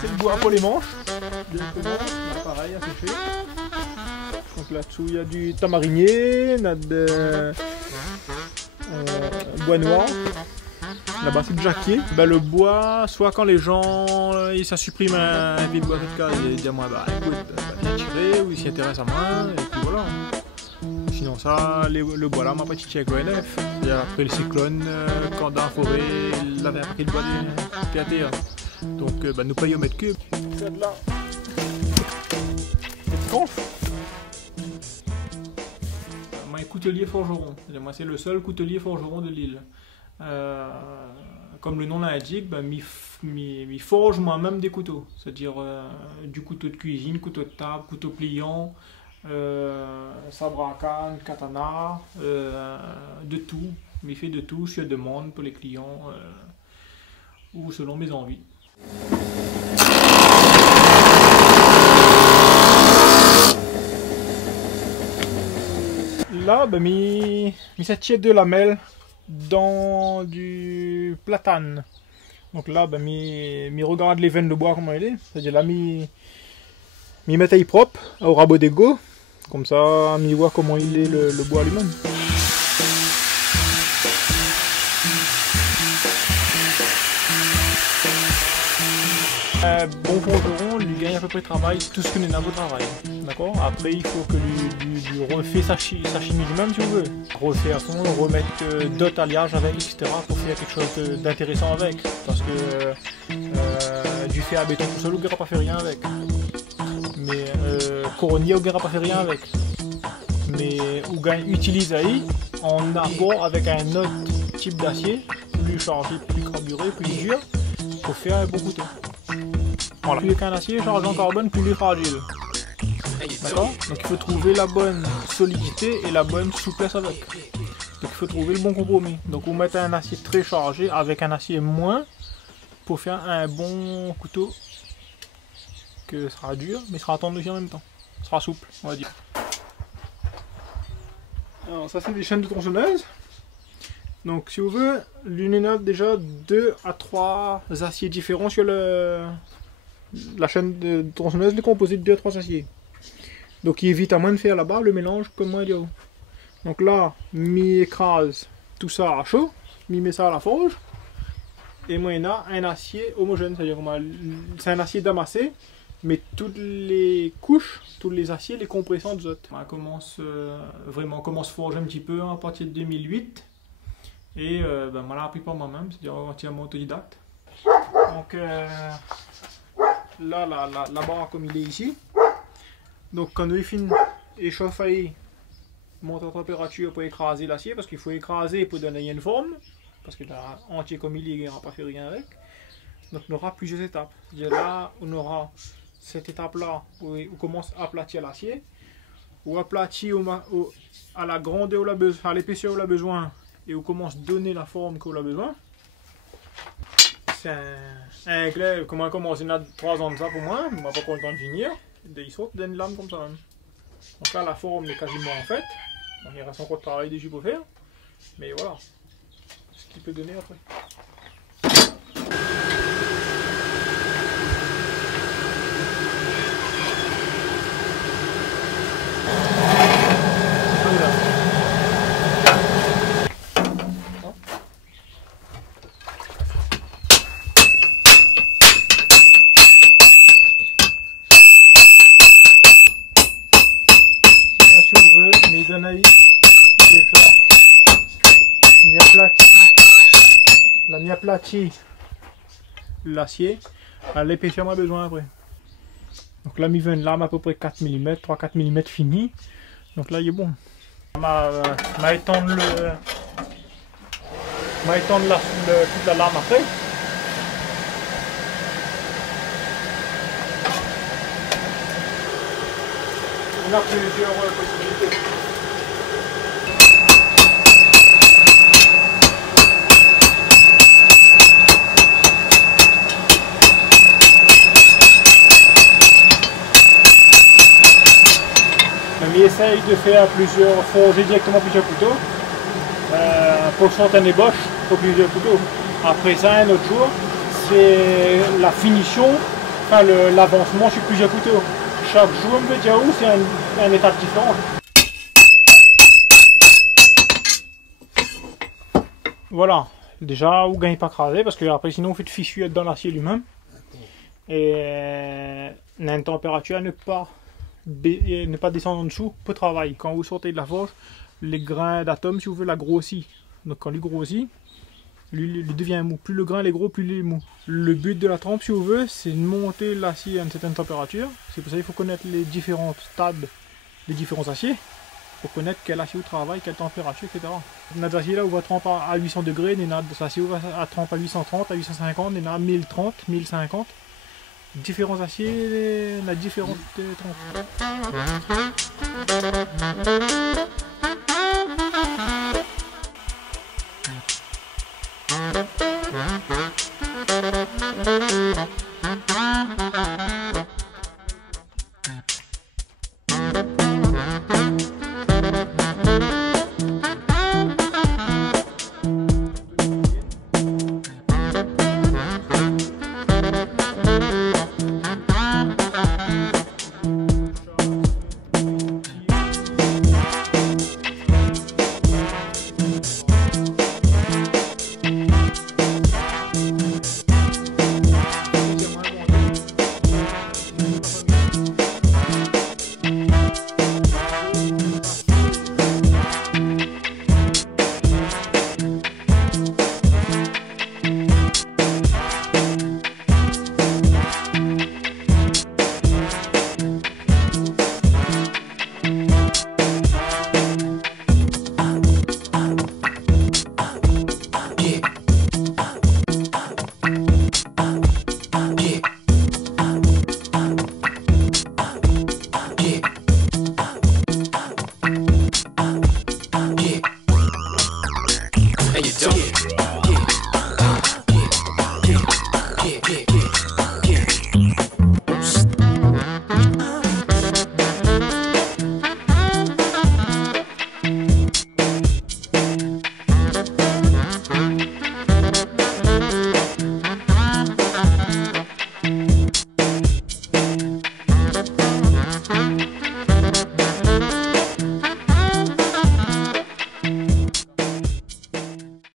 passer le bois pour les manches. Directement, là, pareil, à sécher. Donc là-dessous, il y a du tamarinier, il y a de bois noir. Là-bas, c'est du jacquier. Ben, le bois, soit quand les gens ça supprime un pied de bois de cas, ils disent moi, bah écoute, viens tirer, ou ils s'y intéressent à moi, et puis voilà. Sinon, ça, le bois là, m'a pas tiché avec l'ONF. Et après le cyclone, quand dans la forêt, il avait pris le bois des PAT. Donc, ben, nous payons au mètre cube. Celle-là, c'est conf. Moi, coutelier forgeron. Moi, c'est le seul coutelier forgeron de l'île. Comme le nom l'indique, ben, m'y forge moi-même des couteaux. C'est-à-dire du couteau de cuisine, couteau de table, couteau pliant, sabre à canne, katana, de tout. M'y fait de tout, je demande pour les clients ou selon mes envies. Là, ben, mis cette tiède de lamelles dans du platane. Donc là, ben, mi regarde les veines de bois comment il est. C'est-à-dire là, mi métaille propre au rabot d'égo. Comme ça, mi voit comment il est le bois lui-même. Un bon forgeron lui gagne à peu près de travail tout ce que nous avons au travail. D'accord. Après, il faut que lui refait sa chimie lui-même si on veut. Refait à fond, remettre d'autres alliages avec, etc. pour faire quelque chose d'intéressant avec. Parce que du fer à béton tout seul, on ne pas fait rien avec. Mais coronnier, on ne pas fait rien avec. Mais on utilise en apport avec un autre type d'acier, plus chargé, plus carburé, plus dur, pour faire un bon couteau. Voilà. Plus qu'un acier chargé en carbone, plus il est fragile. D'accord? Donc il faut trouver la bonne solidité et la bonne souplesse avec. Donc il faut trouver le bon compromis. Donc vous mettez un acier très chargé avec un acier moins pour faire un bon couteau que sera dur, mais sera tendu aussi en même temps. Sera souple, on va dire. Alors ça c'est des chaînes de tronçonneuse. Donc si vous voulez, l'une a déjà 2 à 3 aciers différents sur la chaîne de tronçonneuse est composée de 2 à 3 aciers. Donc il évite à moins de faire là-bas le mélange comme moi il y a. Donc là, mi écrase tout ça à chaud, mi met ça à la forge, et moi il y a un acier homogène, c'est-à-dire c'est un acier damassé, mais toutes les couches, tous les aciers, les compressants des autres. On commence forger un petit peu à partir de 2008. Et ben, moi, je l'ai appris par moi-même, c'est-à-dire entièrement autodidacte. Donc là, la barre comme il est ici. Donc quand il finit échauffer, monte en température pour écraser l'acier, parce qu'il faut écraser pour donner une forme, parce que là, entier comme il est, il n'aura pas fait rien avec. Donc on aura plusieurs étapes. C'est-à-dire là, on aura cette étape-là où on commence à aplatir l'acier, ou aplatir à la grandeur, à l'épaisseur où on a besoin. Et on commence à donner la forme qu'on a besoin. C'est un glaive, comment on commence, il y a 3 ans de ça pour moi, on n'a pas encore le temps de finir. Il saute d'une lame comme ça même. Donc là la forme est quasiment en fait. Il reste encore de travail des jupes à faire. Mais voilà ce qu'il peut donner après. La mi aplati l'acier à l'épaisseur on a besoin après. Donc là mi fait une lame à peu près 4 mm, 3-4 mm fini. Donc là il est bon. Ma étendre toute la lame après. On a plusieurs possibilités. On essaye de faire forger directement plusieurs couteaux pour sortir un ébauche pour plusieurs couteaux. Après ça, un autre jour, c'est la finition Enfin, l'avancement, je suis plus coûteux. Chaque jour, me dit où c'est un état différent. Voilà. Déjà, vous ne gagnez pas craser parce que après, sinon, vous faites fichu dans l'acier lui-même. Et une température à ne pas descendre en dessous pour travailler. Quand vous sortez de la forge, les grains d'atomes, si vous voulez, la grossit. Donc quand il grossit, lui devient mou. Plus le grain est gros, plus il est mou. Le but de la trempe, si vous voulez, c'est de monter l'acier à une certaine température. C'est pour ça qu'il faut connaître les différents stades des différents aciers pour connaître quel acier vous travaille, quelle température, etc. On a des aciers là où on va trempe à 800 degrés, on a des aciers où on va trempe à 830, à 850, on a 1030, 1050. Différents aciers, on a différentes trempes. And you don't.